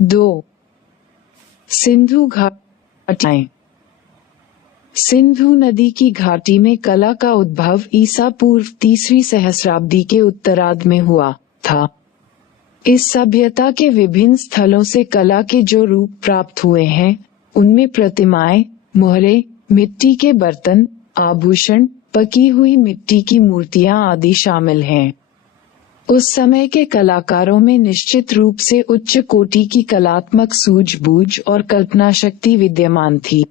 2. सिंधु घाटी। सिंधु नदी की घाटी में कला का उद्भव ईसा पूर्व 3वीं सहस्राब्दी के उत्तरार्ध में हुआ था। इस सभ्यता के विभिन्न स्थलों से कला के जो रूप प्राप्त हुए हैं, उनमें प्रतिमाएं, मोहरे, मिट्टी के बर्तन, आभूषण, पकी हुई मिट्टी की मूर्तियां आदि शामिल हैं। उस समय के कलाकारों में निश्चित रूप से उच्च कोटि की कलात्मक सूझबूझ और कल्पना शक्ति विद्यमान थी।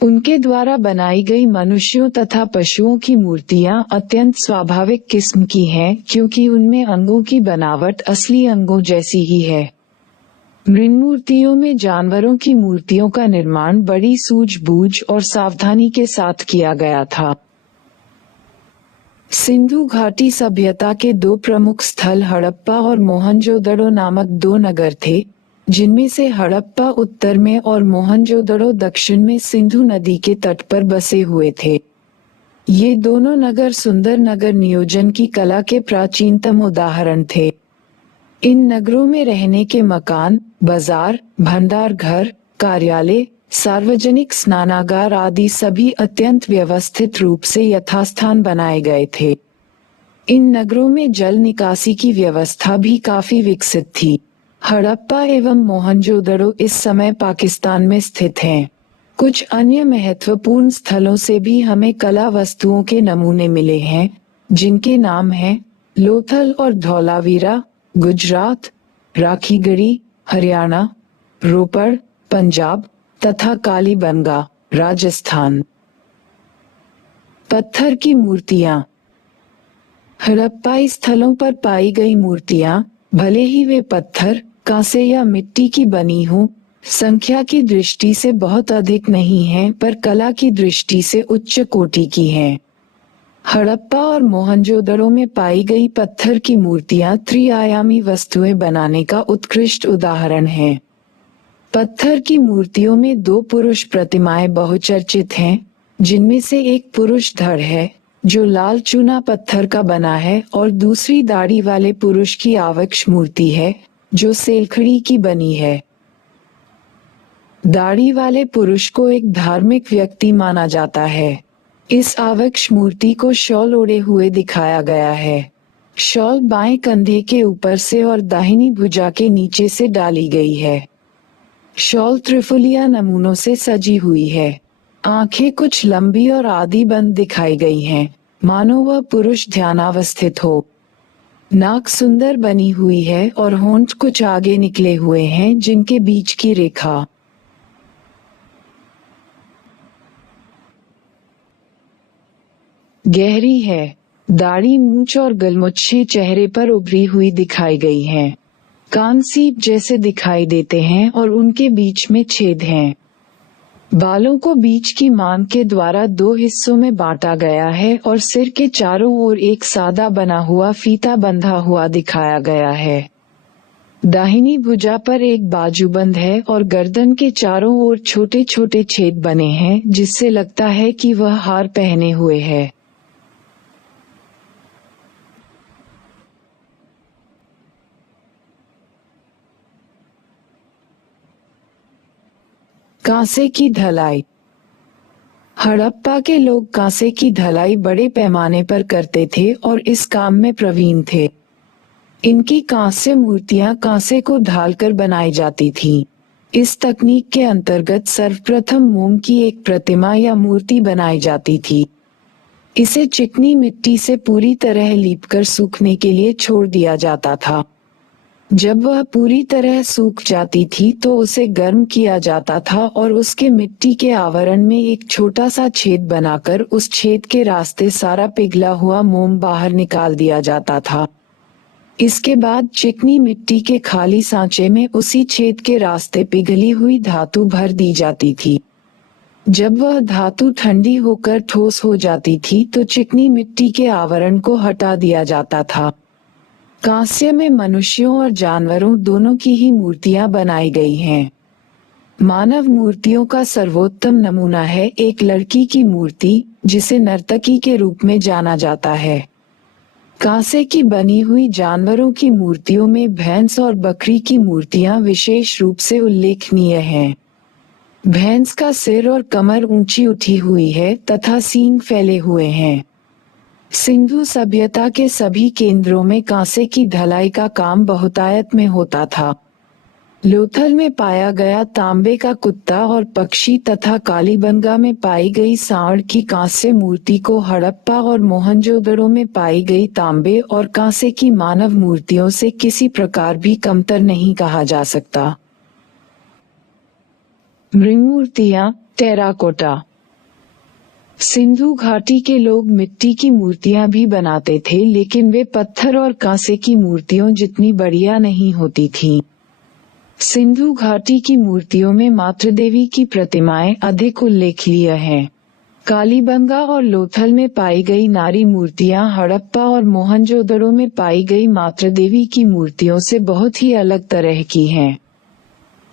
उनके द्वारा बनाई गई मनुष्यों तथा पशुओं की मूर्तियां अत्यंत स्वाभाविक किस्म की हैं, क्योंकि उनमें अंगों की बनावट असली अंगों जैसी ही है। मृन्मूर्तियों में जानवरों की मूर्तियों का निर्माण बड़ी सूझबूझ और सावधानी के साथ किया गया था। सिंधु घाटी सभ्यता के दो प्रमुख स्थल हड़प्पा और मोहनजोदड़ो नामक दो नगर थे, जिनमें से हड़प्पा उत्तर में और मोहनजोदड़ो दक्षिण में सिंधु नदी के तट पर बसे हुए थे। ये दोनों नगर सुंदर नगर नियोजन की कला के प्राचीनतम उदाहरण थे। इन नगरों में रहने के मकान, बाजार, भंडार घर, कार्यालय, सार्वजनिक स्नानागार आदि सभी अत्यंत व्यवस्थित रूप से यथास्थान बनाए गए थे। इन नगरों में जल निकासी की व्यवस्था भी काफी विकसित थी। हड़प्पा एवं मोहनजोदड़ो इस समय पाकिस्तान में स्थित हैं। कुछ अन्य महत्वपूर्ण स्थलों से भी हमें कला वस्तुओं के नमूने मिले हैं, जिनके नाम हैं लोथल और धौलावीरा, गुजरात, राखीगढ़ी, हरियाणा, रोपड़, पंजाब तथा कालीबंगा, राजस्थान। पत्थर की मूर्तियां। हड़प्पाई स्थलों पर पाई गई मूर्तियां, भले ही वे पत्थर, कांसे या मिट्टी की बनी हों, संख्या की दृष्टि से बहुत अधिक नहीं हैं, पर कला की दृष्टि से उच्च कोटि की हैं। हड़प्पा और मोहनजोदड़ो में पाई गई पत्थर की मूर्तियां त्रिआयामी वस्तुएं बनाने का उत्कृष्ट उदाहरण हैं। पत्थर की मूर्तियों में दो पुरुष प्रतिमाएं बहुचर्चित हैं, जिनमें से एक पुरुष धड़ है, जो लाल चूना पत्थर का बना है, और दूसरी दाढ़ी वाले पुरुष की आवक्ष मूर्ति है, जो सेलखड़ी की बनी है। दाढ़ी वाले पुरुष को एक धार्मिक व्यक्ति माना जाता है। इस आवक्ष मूर्ति को शॉल ओढ़े हुए दिखाया गया है। शॉल बाएं कंधे के ऊपर से और दाहिनी भुजा के नीचे से डाली गई है। शॉल त्रिफुलिया नमूनों से सजी हुई है। आंखें कुछ लंबी और आधी बंद दिखाई गई हैं, मानो वह पुरुष ध्यानावस्थित हो। नाक सुंदर बनी हुई है और होंठ कुछ आगे निकले हुए हैं, जिनके बीच की रेखा गहरी है। दाढ़ी, मूंछ और गलमुच्छें चेहरे पर उभरी हुई दिखाई गई हैं। कान सीप जैसे दिखाई देते हैं और उनके बीच में छेद हैं। बालों को बीच की मांग के द्वारा दो हिस्सों में बांटा गया है और सिर के चारों ओर एक सादा बना हुआ फीता बंधा हुआ दिखाया गया है। दाहिनी भुजा पर एक बाजूबंद है और गर्दन के चारों ओर छोटे छोटे छेद बने हैं, जिससे लगता है कि वह हार पहने हुए है। कांसे की ढलाई। हड़प्पा के लोग कांसे की ढलाई बड़े पैमाने पर करते थे और इस काम में प्रवीण थे। इनकी कांस्य मूर्तियां कांसे को ढालकर बनाई जाती थीं। इस तकनीक के अंतर्गत सर्वप्रथम मोम की एक प्रतिमा या मूर्ति बनाई जाती थी। इसे चिकनी मिट्टी से पूरी तरह लीपकर सूखने के लिए छोड़ दिया जाता था। जब वह पूरी तरह सूख जाती थी तो उसे गर्म किया जाता था और उसके मिट्टी के आवरण में एक छोटा सा छेद बनाकर उस छेद के रास्ते सारा पिघला हुआ मोम बाहर निकाल दिया जाता था। इसके बाद चिकनी मिट्टी के खाली सांचे में उसी छेद के रास्ते पिघली हुई धातु भर दी जाती थी। जब वह धातु ठंडी होकर ठोस हो जाती थी तो चिकनी मिट्टी के आवरण को हटा दिया जाता था। कांस्य में मनुष्यों और जानवरों दोनों की ही मूर्तियां बनाई गई हैं। मानव मूर्तियों का सर्वोत्तम नमूना है एक लड़की की मूर्ति, जिसे नर्तकी के रूप में जाना जाता है। कांसे की बनी हुई जानवरों की मूर्तियों में भैंस और बकरी की मूर्तियां विशेष रूप से उल्लेखनीय हैं। भैंस का सिर और कमर ऊंची उठी हुई है तथा सींग फैले हुए हैं। सिंधु सभ्यता के सभी केंद्रों में कांसे की ढलाई का काम बहुतायत में होता था। लोथल में पाया गया तांबे का कुत्ता और पक्षी तथा कालीबंगा में पाई गई सांड की कांस्य मूर्ति को हड़प्पा और मोहनजोदड़ो में पाई गई तांबे और कांसे की मानव मूर्तियों से किसी प्रकार भी कमतर नहीं कहा जा सकता। मृंगमूर्तियां, टेराकोटा। सिंधु घाटी के लोग मिट्टी की मूर्तियां भी बनाते थे, लेकिन वे पत्थर और कांसे की मूर्तियों जितनी बढ़िया नहीं होती थीं। सिंधु घाटी की मूर्तियों में मातृदेवी की प्रतिमाएं अधिक उल्लेखनीय हैं। कालीबंगा और लोथल में पाई गई नारी मूर्तियां हड़प्पा और मोहनजोदड़ो में पाई गई मातृदेवी की मूर्तियों से बहुत ही अलग तरह की हैं।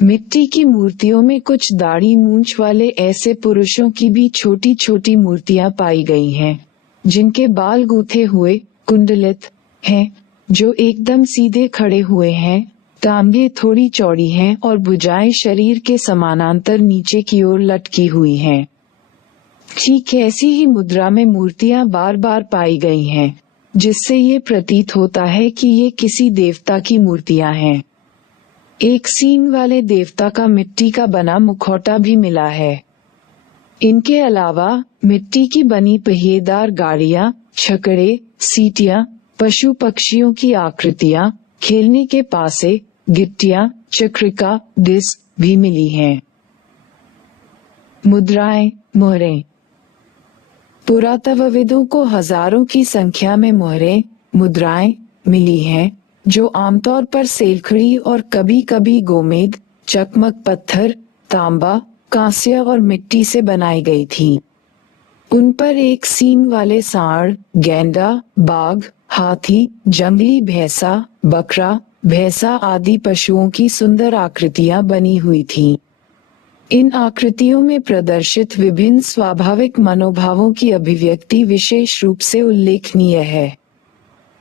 मिट्टी की मूर्तियों में कुछ दाढ़ी मूंछ वाले ऐसे पुरुषों की भी छोटी छोटी मूर्तियां पाई गई हैं, जिनके बाल गूंथे हुए, कुंडलित हैं, जो एकदम सीधे खड़े हुए हैं, टांगें थोड़ी चौड़ी हैं और भुजाएं शरीर के समानांतर नीचे की ओर लटकी हुई हैं। ठीक ऐसी ही मुद्रा में मूर्तियां बार बार पाई गई हैं, जिससे ये प्रतीत होता है कि ये किसी देवता की मूर्तियां हैं। एक सींग वाले देवता का मिट्टी का बना मुखौटा भी मिला है। इनके अलावा मिट्टी की बनी पहिएदार गाड़ियां, छकड़े, सीटियां, पशु पक्षियों की आकृतियां, खेलने के पासे, गिट्टियां, चक्रिका, डिस्क भी मिली हैं। मुद्राएं, मोहरें। पुरातत्वविदों को हजारों की संख्या में मोहरें, मुद्राएं मिली हैं, जो आमतौर पर सेलखड़ी और कभी-कभी गोमेद, चकमक पत्थर, तांबा, कांस्य और मिट्टी से बनाई गई थीं। उन पर एक सींग वाले सांड, गैंडा, बाघ, हाथी, जंगली भैंसा, बकरा, भैंसा आदि पशुओं की सुंदर आकृतियां बनी हुई थीं। इन आकृतियों में प्रदर्शित विभिन्न स्वाभाविक मनोभावों की अभिव्यक्ति विशेष रूप से उल्लेखनीय है।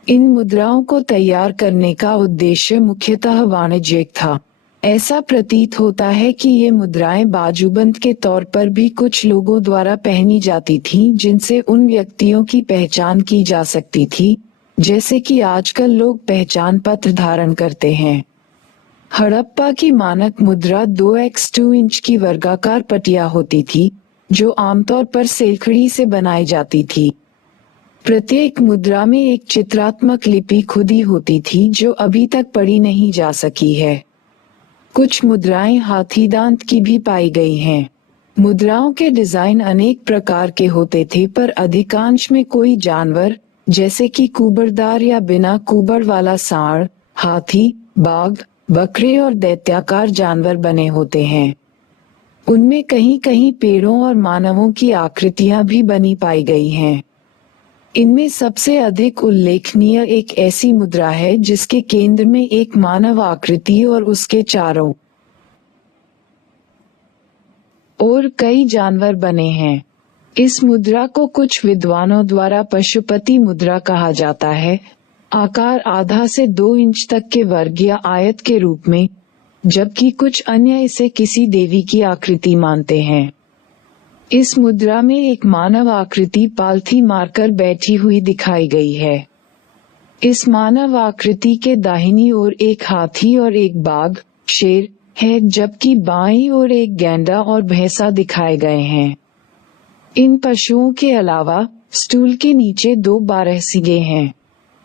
इन मुद्राओं को तैयार करने का उद्देश्य मुख्यतः वाणिज्यिक था। ऐसा प्रतीत होता है कि ये मुद्राएं बाजूबंद के तौर पर भी कुछ लोगों द्वारा पहनी जाती थीं, जिनसे उन व्यक्तियों की पहचान की जा सकती थी, जैसे कि आजकल लोग पहचान पत्र धारण करते हैं। हड़प्पा की मानक मुद्रा 2x2 इंच की वर्गाकार पटिया होती थी, जो आमतौर पर सेलखड़ी से बनाई जाती थी। प्रत्येक मुद्रा में एक चित्रात्मक लिपि खुदी होती थी, जो अभी तक पढ़ी नहीं जा सकी है। कुछ मुद्राएं हाथी दांत की भी पाई गई हैं। मुद्राओं के डिजाइन अनेक प्रकार के होते थे, पर अधिकांश में कोई जानवर, जैसे कि कुबड़दार या बिना कुबड़ वाला सांड, हाथी, बाघ, बकरे और दैत्याकार जानवर बने होते हैं। उनमें कहीं कहीं पेड़ों और मानवों की आकृतियां भी बनी पाई गई हैं। इनमें सबसे अधिक उल्लेखनीय एक ऐसी मुद्रा है जिसके केंद्र में एक मानव आकृति और उसके चारों ओर कई जानवर बने हैं। इस मुद्रा को कुछ विद्वानों द्वारा पशुपति मुद्रा कहा जाता है। आकार आधा से 2 इंच तक के वर्ग या आयत के रूप में, जबकि कुछ अन्य इसे किसी देवी की आकृति मानते हैं। इस मुद्रा में एक मानव आकृति पालथी मारकर बैठी हुई दिखाई गई है। इस मानव आकृति के दाहिनी ओर एक हाथी और एक बाघ, शेर है, जबकि बाईं ओर एक गैंडा और भैंसा दिखाए गए हैं। इन पशुओं के अलावा स्टूल के नीचे 2 बारहसिंगे हैं।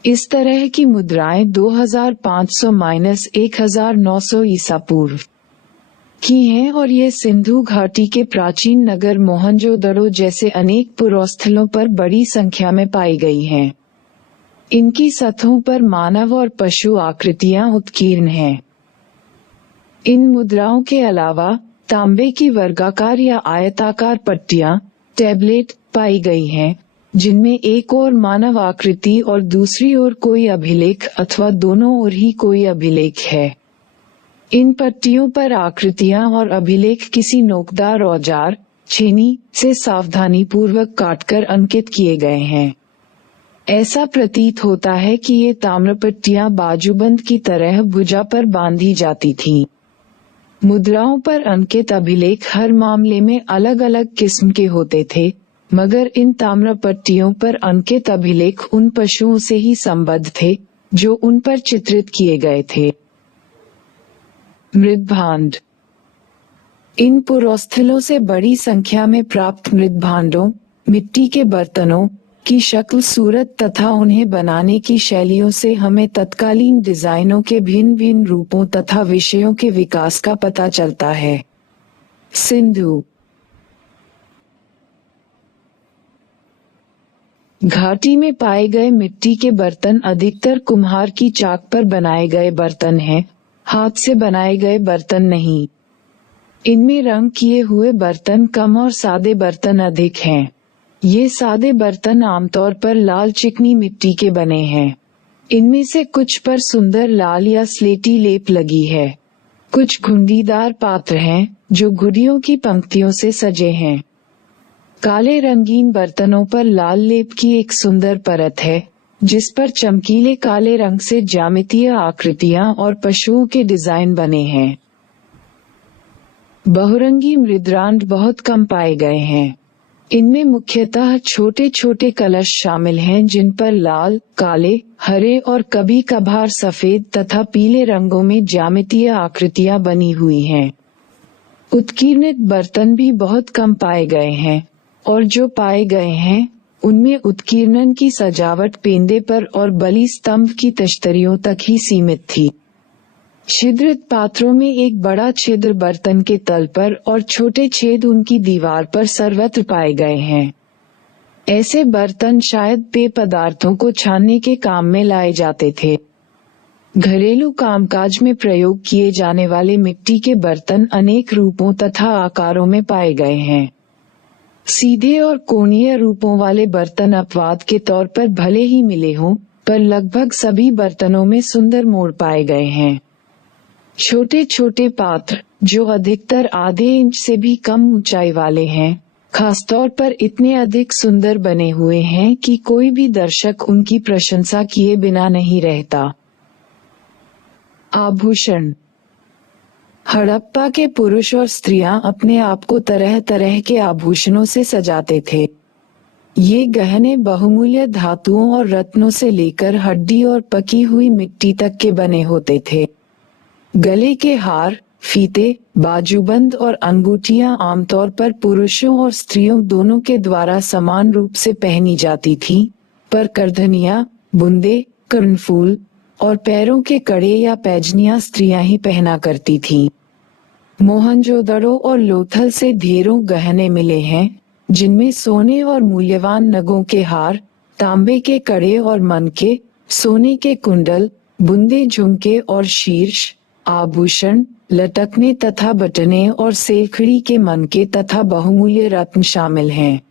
इस तरह की मुद्राएं 2500-1900 ईसा पूर्व की हैं और ये सिंधु घाटी के प्राचीन नगर मोहनजोदड़ो जैसे अनेक पुरोस्थलों पर बड़ी संख्या में पाई गई हैं। इनकी सतहों पर मानव और पशु आकृतियां उत्कीर्ण हैं। इन मुद्राओं के अलावा तांबे की वर्गाकार या आयताकार पट्टियां, टैबलेट पाई गई हैं, जिनमें एक ओर मानव आकृति और दूसरी ओर कोई अभिलेख अथवा दोनों ओर ही कोई अभिलेख है। इन पट्टियों पर आकृतियां और अभिलेख किसी नोकदार औजार, छेनी से सावधानी पूर्वक काटकर अंकित किए गए हैं। ऐसा प्रतीत होता है कि ये ताम्रपट्टियां बाजूबंद की तरह भुजा पर बांधी जाती थीं। मुद्राओं पर अंकित अभिलेख हर मामले में अलग अलग किस्म के होते थे, मगर इन ताम्रपट्टियों पर अंकित अभिलेख उन पशुओं से ही संबद्ध थे जो उन पर चित्रित किए गए थे। मृद्भांड। इन पुरोस्थलों से बड़ी संख्या में प्राप्त मृद्भांडों, मिट्टी के बर्तनों की शक्ल सूरत तथा उन्हें बनाने की शैलियों से हमें तत्कालीन डिजाइनों के भिन्न भिन्न रूपों तथा विषयों के विकास का पता चलता है। सिंधु घाटी में पाए गए मिट्टी के बर्तन अधिकतर कुम्हार की चाक पर बनाए गए बर्तन हैं, हाथ से बनाए गए बर्तन नहीं। इनमें रंग किए हुए बर्तन कम और सादे बर्तन अधिक हैं। ये सादे बर्तन आमतौर पर लाल चिकनी मिट्टी के बने हैं। इनमें से कुछ पर सुंदर लाल या स्लेटी लेप लगी है। कुछ घुंडीदार पात्र हैं जो गुड़ियों की पंक्तियों से सजे हैं। काले रंगीन बर्तनों पर लाल लेप की एक सुंदर परत है, जिस पर चमकीले काले रंग से ज्यामितीय आकृतियां और पशुओं के डिजाइन बने हैं। बहुरंगी मृद्भांड बहुत कम पाए गए हैं। इनमें मुख्यतः छोटे छोटे कलश शामिल हैं जिन पर लाल, काले, हरे और कभी कभार सफेद तथा पीले रंगों में ज्यामितीय आकृतियां बनी हुई हैं। उत्कीर्णित बर्तन भी बहुत कम पाए गए हैं, और जो पाए गए हैं उनमें उत्कीर्णन की सजावट पेंदे पर और बलि स्तंभ की तश्तरियों तक ही सीमित थी। छिद्रित पात्रों में एक बड़ा छिद्र बर्तन के तल पर और छोटे छेद उनकी दीवार पर सर्वत्र पाए गए हैं। ऐसे बर्तन शायद पेय पदार्थों को छानने के काम में लाए जाते थे। घरेलू कामकाज में प्रयोग किए जाने वाले मिट्टी के बर्तन अनेक रूपों तथा आकारों में पाए गए हैं। सीधे और कोणीय रूपों वाले बर्तन अपवाद के तौर पर भले ही मिले हों, पर लगभग सभी बर्तनों में सुंदर मोड़ पाए गए हैं। छोटे छोटे पात्र जो अधिकतर आधे इंच से भी कम ऊंचाई वाले हैं, खासतौर पर इतने अधिक सुंदर बने हुए हैं कि कोई भी दर्शक उनकी प्रशंसा किए बिना नहीं रहता। आभूषण। हड़प्पा के पुरुष और स्त्रियां अपने आप को तरह तरह के आभूषणों से सजाते थे। ये गहने बहुमूल्य धातुओं और रत्नों से लेकर हड्डी और पकी हुई मिट्टी तक के बने होते थे। गले के हार, फीते, बाजूबंद और अंगूठियां आमतौर पर पुरुषों और स्त्रियों दोनों के द्वारा समान रूप से पहनी जाती थीं, पर करधनियां, बुंदे, कर्णफूल और पैरों के कड़े या पैजनियां स्त्रियां ही पहना करती थीं। मोहनजोदड़ो और लोथल से ढेरों गहने मिले हैं, जिनमें सोने और मूल्यवान नगों के हार, तांबे के कड़े और मनके, सोने के कुंडल, बुंदे, झुमके और शीर्ष आभूषण, लटकने तथा बटने और सेखड़ी के मनके तथा बहुमूल्य रत्न शामिल हैं।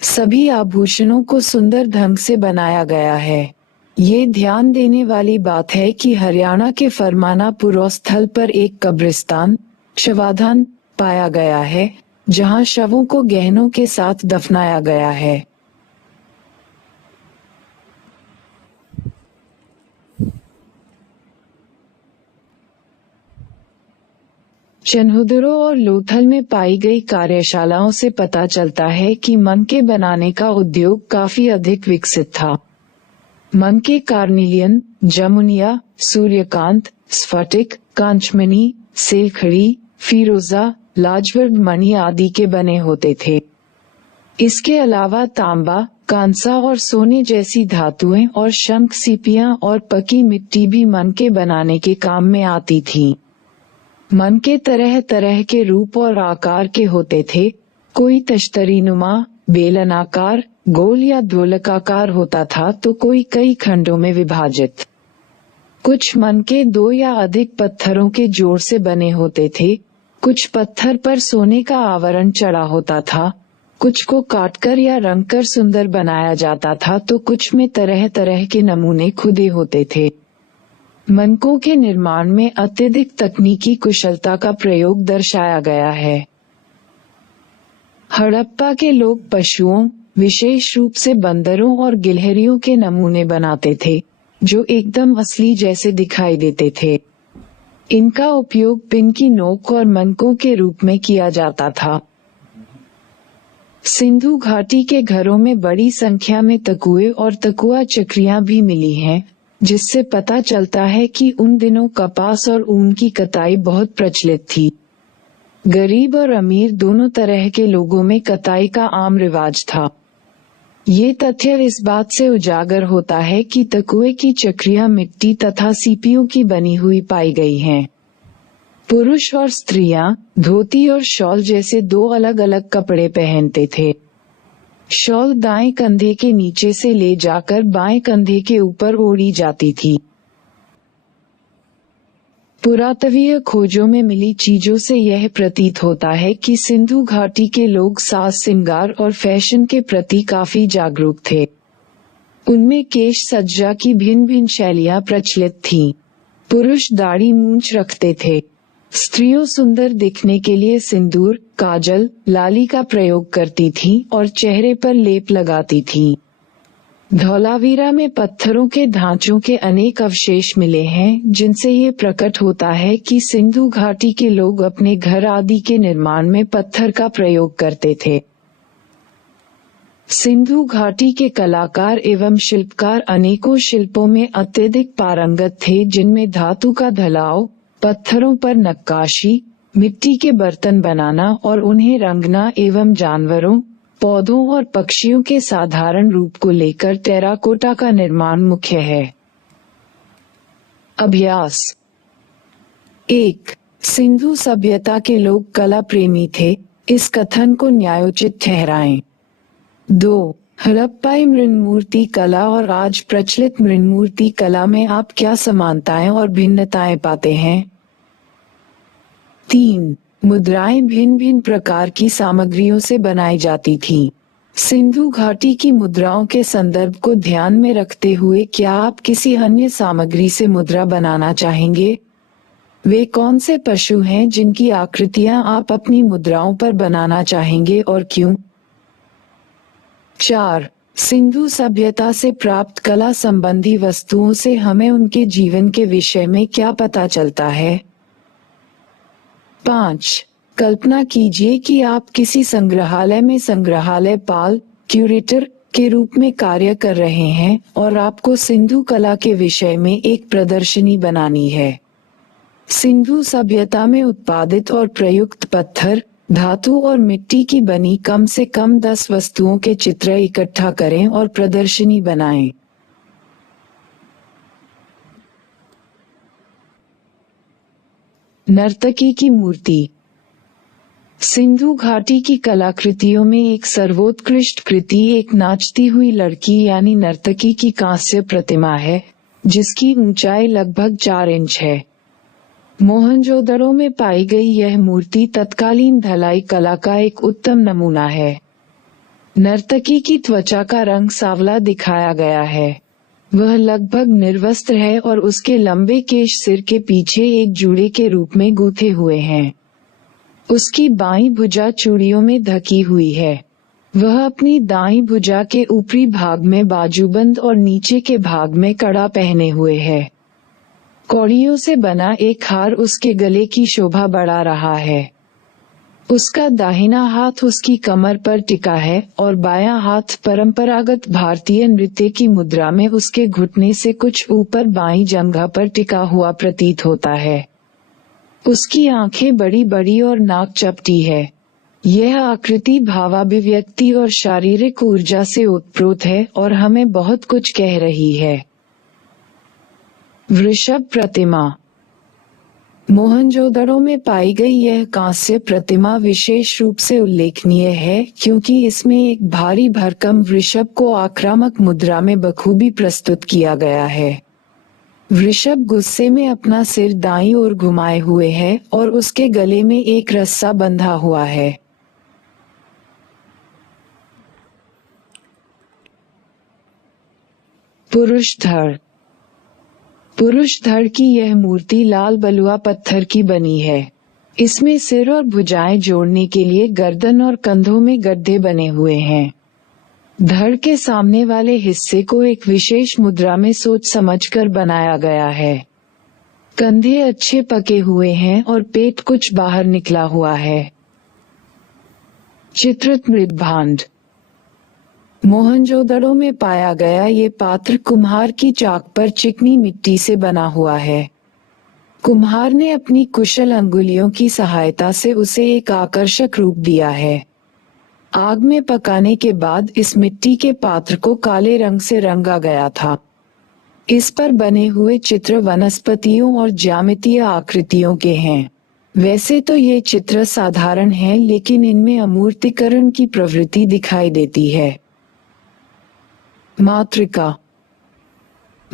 सभी आभूषणों को सुंदर ढंग से बनाया गया है। ये ध्यान देने वाली बात है कि हरियाणा के फरमाना पुरोस्थल पर एक कब्रिस्तान, शवाधान, पाया गया है, जहां शवों को गहनों के साथ दफनाया गया है। चन्हुदरो और लोथल में पाई गई कार्यशालाओं से पता चलता है कि मनके बनाने का उद्योग काफी अधिक विकसित था। मनके कार्निलियन, जमुनिया, सूर्यकांत, स्फटिक, कांचमणि, सेलखड़ी, फीरोजा, लाजवर्द मणि आदि के बने होते थे। इसके अलावा तांबा, कांसा और सोने जैसी धातुएं और शंख सीपियां और पकी मिट्टी भी मनके बनाने के काम में आती थीं। मनके तरह तरह के रूप और आकार के होते थे। कोई तश्तरीनुमा, बेलनाकार, गोल या ढोलकाकार होता था तो कोई कई खंडों में विभाजित। कुछ मनके 2 या अधिक पत्थरों के जोड़ से बने होते थे। कुछ पत्थर पर सोने का आवरण चढ़ा होता था, कुछ को काटकर या रंगकर सुंदर बनाया जाता था तो कुछ में तरह तरह के नमूने खुदे होते थे। मनकों के निर्माण में अत्यधिक तकनीकी कुशलता का प्रयोग दर्शाया गया है। हड़प्पा के लोग पशुओं, विशेष रूप से बंदरों और गिलहरियों के नमूने बनाते थे, जो एकदम असली जैसे दिखाई देते थे। इनका उपयोग पिन की नोक और मनकों के रूप में किया जाता था। सिंधु घाटी के घरों में बड़ी संख्या में तकुए और तकुआ चक्रियां भी मिली हैं, जिससे पता चलता है कि उन दिनों कपास और ऊन की कताई बहुत प्रचलित थी। गरीब और अमीर दोनों तरह के लोगों में कताई का आम रिवाज था। ये तथ्य इस बात से उजागर होता है कि तकुए की चक्रियां मिट्टी तथा सीपियों की बनी हुई पाई गई हैं। पुरुष और स्त्रियां धोती और शॉल जैसे दो अलग अलग कपड़े पहनते थे। शॉल दाएं कंधे के नीचे से ले जाकर बाएं कंधे के ऊपर ओढ़ी जाती थी। पुरातत्वीय खोजों में मिली चीजों से यह प्रतीत होता है कि सिंधु घाटी के लोग साज श्रृंगार और फैशन के प्रति काफी जागरूक थे। उनमें केश सज्जा की भिन्न भिन्न शैलियां प्रचलित थीं। पुरुष दाढ़ी मूंछ रखते थे। स्त्रियों सुंदर दिखने के लिए सिंदूर, काजल, लाली का प्रयोग करती थीं और चेहरे पर लेप लगाती थीं। धौलावीरा में पत्थरों के ढांचों के अनेक अवशेष मिले हैं, जिनसे ये प्रकट होता है कि सिंधु घाटी के लोग अपने घर आदि के निर्माण में पत्थर का प्रयोग करते थे। सिंधु घाटी के कलाकार एवं शिल्पकार अनेकों शिल्पों में अत्यधिक पारंगत थे, जिनमें धातु का ढलाव, पत्थरों पर नक्काशी, मिट्टी के बर्तन बनाना और उन्हें रंगना एवं जानवरों, पौधों और पक्षियों के साधारण रूप को लेकर टेराकोटा का निर्माण मुख्य है। अभ्यास 1. सिंधु सभ्यता के लोग कला प्रेमी थे, इस कथन को न्यायोचित ठहराएं। 2. हड़प्पाई मृन्मूर्ति कला और आज प्रचलित मृन्मूर्ति कला में आप क्या समानताएं और भिन्नताएं पाते हैं? 3. मुद्राएं भिन्न भिन्न प्रकार की सामग्रियों से बनाई जाती थीं। सिंधु घाटी की मुद्राओं के संदर्भ को ध्यान में रखते हुए क्या आप किसी अन्य सामग्री से मुद्रा बनाना चाहेंगे? वे कौन से पशु हैं जिनकी आकृतियां आप अपनी मुद्राओं पर बनाना चाहेंगे और क्यों? 4. सिंधु सभ्यता से प्राप्त कला संबंधी वस्तुओं से हमें उनके जीवन के विषय में क्या पता चलता है? 5. कल्पना कीजिए कि आप किसी संग्रहालय में संग्रहालय पाल क्यूरेटर के रूप में कार्य कर रहे हैं और आपको सिंधु कला के विषय में एक प्रदर्शनी बनानी है। सिंधु सभ्यता में उत्पादित और प्रयुक्त पत्थर, धातु और मिट्टी की बनी कम से कम 10 वस्तुओं के चित्र इकट्ठा करें और प्रदर्शनी बनाएं। नर्तकी की मूर्ति। सिंधु घाटी की कलाकृतियों में एक सर्वोत्कृष्ट कृति एक नाचती हुई लड़की यानी नर्तकी की कांस्य प्रतिमा है, जिसकी ऊंचाई लगभग 4 इंच है। मोहनजोदड़ो में पाई गई यह मूर्ति तत्कालीन ढलाई कला का एक उत्तम नमूना है। नर्तकी की त्वचा का रंग सांवला दिखाया गया है। वह लगभग निर्वस्त्र है और उसके लंबे केश सिर के पीछे एक जूड़े के रूप में गूंथे हुए हैं। उसकी बाईं भुजा चूड़ियों में ढकी हुई है। वह अपनी दाईं भुजा के ऊपरी भाग में बाजूबंद और नीचे के भाग में कड़ा पहने हुए है। कौड़ियों से बना एक हार उसके गले की शोभा बढ़ा रहा है। उसका दाहिना हाथ उसकी कमर पर टिका है और बायां हाथ परंपरागत भारतीय नृत्य की मुद्रा में उसके घुटने से कुछ ऊपर बाईं जंघा पर टिका हुआ प्रतीत होता है। उसकी आंखें बड़ी बड़ी और नाक चपटी है। यह आकृति भावाभिव्यक्ति और शारीरिक ऊर्जा से ओतप्रोत है और हमें बहुत कुछ कह रही है। वृषभ प्रतिमा। मोहनजोदड़ो में पाई गई यह कांस्य प्रतिमा विशेष रूप से उल्लेखनीय है क्योंकि इसमें एक भारी भरकम वृषभ को आक्रामक मुद्रा में बखूबी प्रस्तुत किया गया है। वृषभ गुस्से में अपना सिर दाईं ओर घुमाए हुए है और उसके गले में एक रस्सा बंधा हुआ है। पुरुष धड़। पुरुष धड़ की यह मूर्ति लाल बलुआ पत्थर की बनी है। इसमें सिर और भुजाएं जोड़ने के लिए गर्दन और कंधों में गड्ढे बने हुए हैं। धड़ के सामने वाले हिस्से को एक विशेष मुद्रा में सोच समझकर बनाया गया है। कंधे अच्छे पके हुए हैं और पेट कुछ बाहर निकला हुआ है। चित्रित मृदभांड। मोहनजोदड़ो में पाया गया ये पात्र कुम्हार की चाक पर चिकनी मिट्टी से बना हुआ है। कुम्हार ने अपनी कुशल अंगुलियों की सहायता से उसे एक आकर्षक रूप दिया है। आग में पकाने के बाद इस मिट्टी के पात्र को काले रंग से रंगा गया था। इस पर बने हुए चित्र वनस्पतियों और ज्यामितीय आकृतियों के हैं। वैसे तो ये चित्र साधारण हैं, लेकिन इनमें अमूर्तीकरण की प्रवृत्ति दिखाई देती है। मातृका।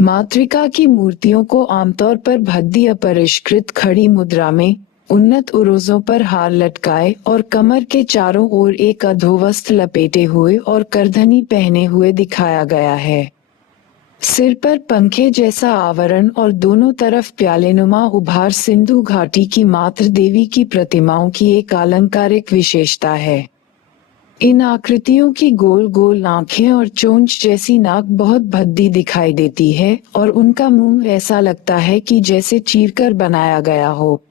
मातृका की मूर्तियों को आमतौर पर भद्दी अपरिष्कृत खड़ी मुद्रा में, उन्नत उरोजों पर हार लटकाए और कमर के चारों ओर एक अधोवस्त्र लपेटे हुए और करधनी पहने हुए दिखाया गया है। सिर पर पंखे जैसा आवरण और दोनों तरफ प्यालेनुमा उभार सिंधु घाटी की मातृ देवी की प्रतिमाओं की एक अलंकारिक विशेषता है। इन आकृतियों की गोल गोल आंखें और चोंच जैसी नाक बहुत भद्दी दिखाई देती है और उनका मुंह ऐसा लगता है कि जैसे चीरकर बनाया गया हो।